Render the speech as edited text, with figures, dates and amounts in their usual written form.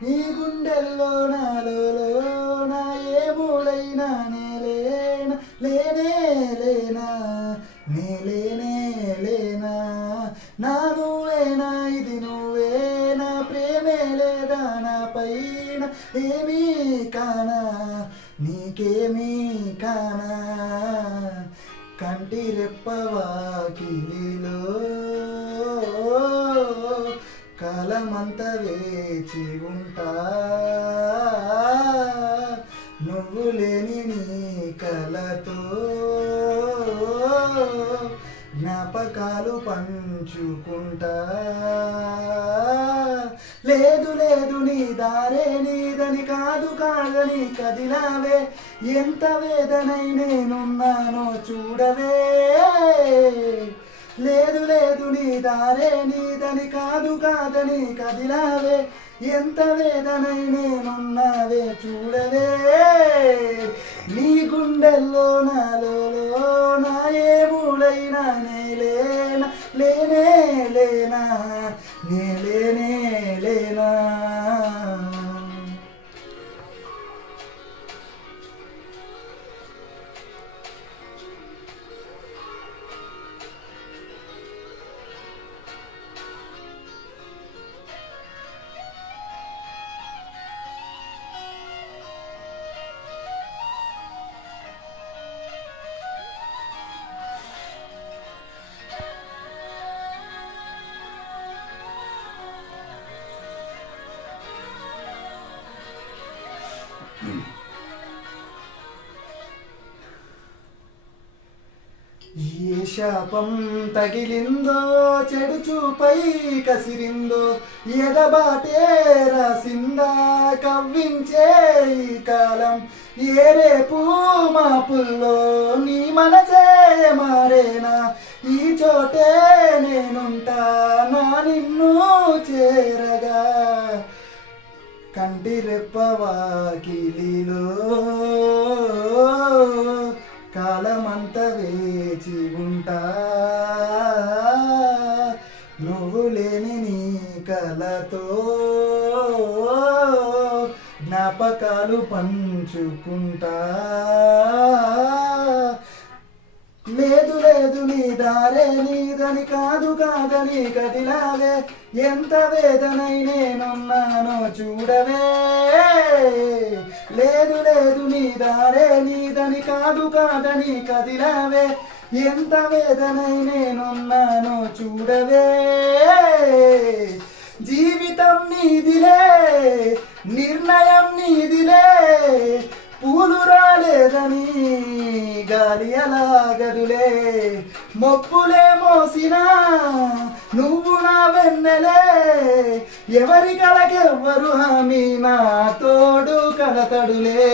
నీ గుండెల్లో నాలోన ఏ మూలైనా నేలేనా లేనే లేనా నేలేనే లేనా నా నువ్వేనా ఇది నువ్వేనా ప్రేమే లేదా నా పైన ఏమీ కానా నీకేమీ కానా కంటి రెప్పవాకిలిలో కాలమంత వేచి ఉంటా నువ్వు లేని నీ కలతో జ్ఞాపకాలు పంచుకుంటా లేదు లేదు నీ దారే నీదని కాదు కాదని కదిలావే ఎంత వేదనై నేనున్నానో చూడవే లేదు లేదు నీ దారే నీదని కాదు కాదని కదిలావే ఎంత వేదనై నేనున్నావే చూడవే నీ గుండెల్లో నాలో నా ఏ మూలైనా నేలేనా లేనే లేనా నేలేనే లేనా ఏ శాపం తగిలిందో చెడు చూపై కసిరిందో ఎగబాటే రాసిందా కవ్వించే ఈ కాలం ఏ రేపు మాపుల్లో నీ మనసే మారేనా ఈ చోటే నేనుంటా నా నిన్ను చేరగా కంటి రెప్పవాకిలిలో కాలమంత వేచి ఉంటా నువ్వు లేని నీ కలతో జ్ఞాపకాలు పంచుకుంటా లేదు లేదు నీ దారే నీదని కాదు కాదని కదిలావే ఎంత వేదనై నేనున్నానో చూడవే లేదు లేదు నీ దారే నీదని కాదు కాదని కదిలావే ఎంత వేదనై నేనున్నానో చూడవే జీవితం నీదిలే నిర్ణయం నీదిలే పూలు రాలేదని గాలి అలాగదులే మొప్పులే మోసినా నువ్వు నా వెన్నెలే ఎవరి కలకెవ్వరు హామీ నా తోడు కలతడులే.